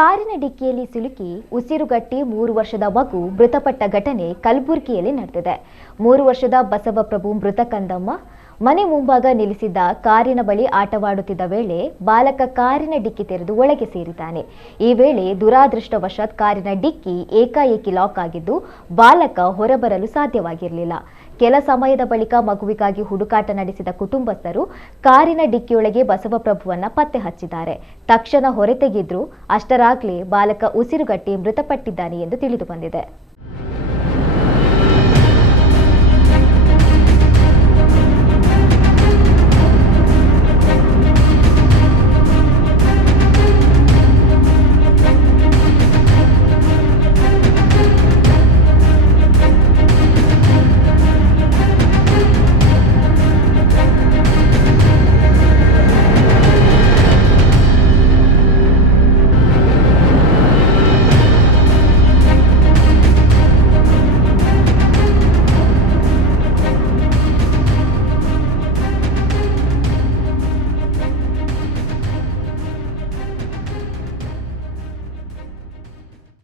ಕಾರಿನ ಡಿಕ್ಕಿಯಲ್ಲಿ ಸಿಲುಕಿ ಉಸಿರುಗಟ್ಟಿ 3 ವರ್ಷದ ಮಗು ಮೃತಪಟ್ಟ ಘಟನೆ ಕಲಬುರಗಿಯಲ್ಲಿ ನಡೆದಿದೆ. 3 ವರ್ಷದ ಬಸವಪ್ರಭು ಮೃತ ಕಂದಮ್ಮ ಮನೆ ಮುಂಭಾಗ ನಿಲ್ಲಿಸಿದ್ದ ಕಾರಿನ ಬಳಿ ಆಟವಾಡುತ್ತಿದ್ದ ವೇಳೆ ಬಾಲಕ ಕಾರಿನ ಡಿಕ್ಕಿ ತೆರೆದು ಒಳಗೆ ಸೇರಿದ್ದಾನೆ. ಈ ವೇಳೆ ದುರಾದೃಷ್ಟವಶಾತ್ ಕಾರಿನ ಡಿಕ್ಕಿ ಏಕಾಏಕಿ ಲಾಕ್ ಆಗಿದ್ದು ಬಾಲಕ ಹೊರಬರಲು ಸಾಧ್ಯವಾಗಿರಲಿಲ್ಲ. ಕೆಲ ಸಮಯದ ಬಳಿಕ ಮಗುವಿಗಾಗಿ ಹುಡುಕಾಟ ನಡೆಸಿದ ಕುಟುಂಬಸ್ಥರು ಕಾರಿನ ಡಿಕ್ಕಿಯೊಳಗೆ ಬಸವಪ್ರಭುವನ್ನ ಪತ್ತೆ ಹಚ್ಚಿದ್ದಾರೆ. ತಕ್ಷಣ ಹೊರತೆಗೆದ್ರು. ಅಷ್ಟರಾಗ್ಲೇ ಬಾಲಕ ಉಸಿರುಗಟ್ಟಿ ಮೃತಪಟ್ಟಿದ್ದಾನೆ ಎಂದು ತಿಳಿದು ಬಂದಿದೆ.